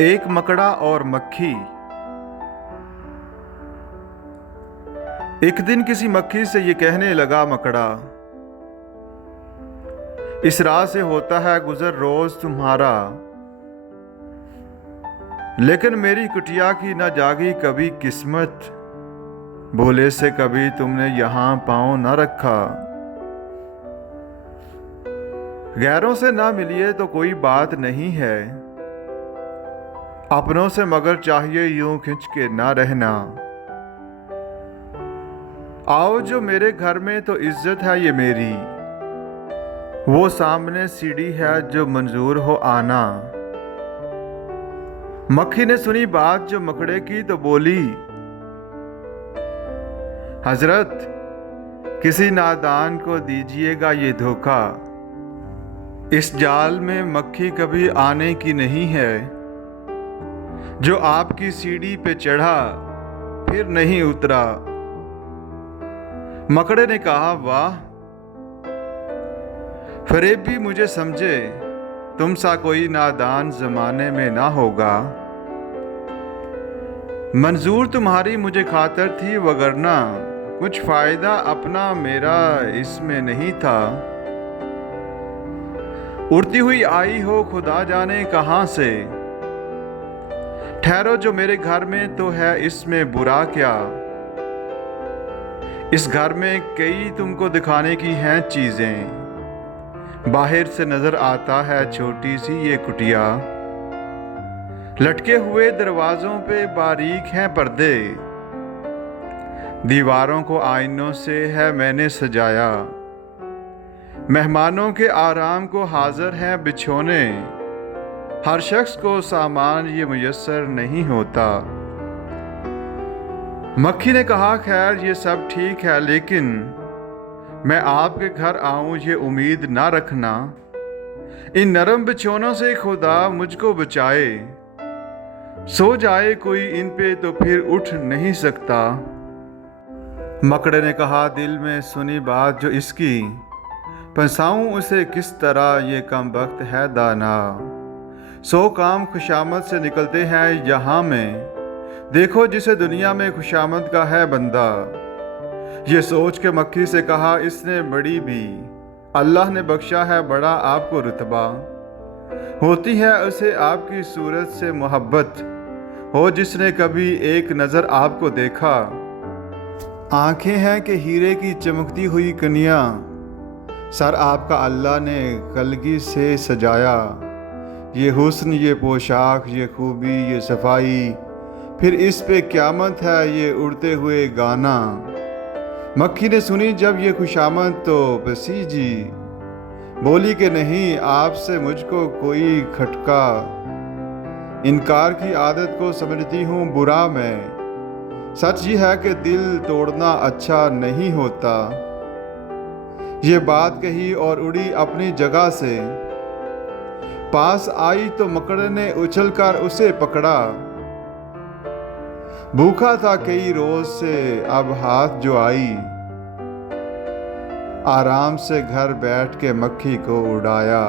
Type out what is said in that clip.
एक मकड़ा और मक्खी। एक दिन किसी मक्खी से ये कहने लगा मकड़ा, इस राह से होता है गुजर रोज तुम्हारा, लेकिन मेरी कुटिया की न जागी कभी किस्मत, भोले से कभी तुमने यहां पांव न रखा। गैरों से ना मिलिए तो कोई बात नहीं है, अपनों से मगर चाहिए यूं खिंच के ना रहना। आओ जो मेरे घर में तो इज्जत है ये मेरी, वो सामने सीढ़ी है जो मंजूर हो आना। मक्खी ने सुनी बात जो मकड़े की तो बोली, हजरत किसी नादान को दीजिएगा ये धोखा। इस जाल में मक्खी कभी आने की नहीं है, जो आपकी सीढ़ी पे चढ़ा फिर नहीं उतरा। मकड़े ने कहा, वाह, फरेब भी मुझे समझे, तुम सा कोई नादान जमाने में ना होगा। मंजूर तुम्हारी मुझे खातर थी, वगरना कुछ फायदा अपना मेरा इसमें नहीं था। उड़ती हुई आई हो खुदा जाने कहां से, ठहरो जो मेरे घर में तो है इसमें बुरा क्या। इस घर में कई तुमको दिखाने की हैं चीजें, बाहर से नजर आता है छोटी सी ये कुटिया। लटके हुए दरवाजों पे बारीक हैं पर्दे, दीवारों को आईनों से है मैंने सजाया। मेहमानों के आराम को हाजिर हैं बिछोने, हर शख्स को सामान ये मुयस्सर नहीं होता। मक्खी ने कहा, खैर ये सब ठीक है, लेकिन मैं आपके घर आऊं ये उम्मीद ना रखना। इन नरम बिछोनों से खुदा मुझको बचाए, सो जाए कोई इन पे तो फिर उठ नहीं सकता। मकड़े ने कहा, दिल में सुनी बात जो इसकी, फंसाऊं उसे किस तरह, ये कम वक्त है दाना। 100 काम खुशामद से निकलते हैं यहाँ में, देखो जिसे दुनिया में खुशामद का है बंदा। ये सोच के मक्खी से कहा इसने बड़ी भी, अल्लाह ने बख्शा है बड़ा आपको रुतबा। होती है उसे आपकी सूरत से मोहब्बत, हो जिसने कभी एक नज़र आपको देखा। आंखें हैं कि हीरे की चमकती हुई कनिया, सर आपका अल्लाह ने कलगी से सजाया। ये हुस्न, ये पोशाक, ये खूबी, ये सफाई, फिर इस पे क़यामत है ये उड़ते हुए गाना। मक्खी ने सुनी जब ये खुशामद तो बसीजी, बोली कि नहीं आपसे मुझको कोई खटका। इनकार की आदत को समझती हूँ बुरा मैं, सच ये है कि दिल तोड़ना अच्छा नहीं होता। ये बात कही और उड़ी अपनी जगह से, पास आई तो मकड़े ने उछलकर उसे पकड़ा। भूखा था कई रोज से अब हाथ जो आई, आराम से घर बैठ के मक्खी को उड़ाया।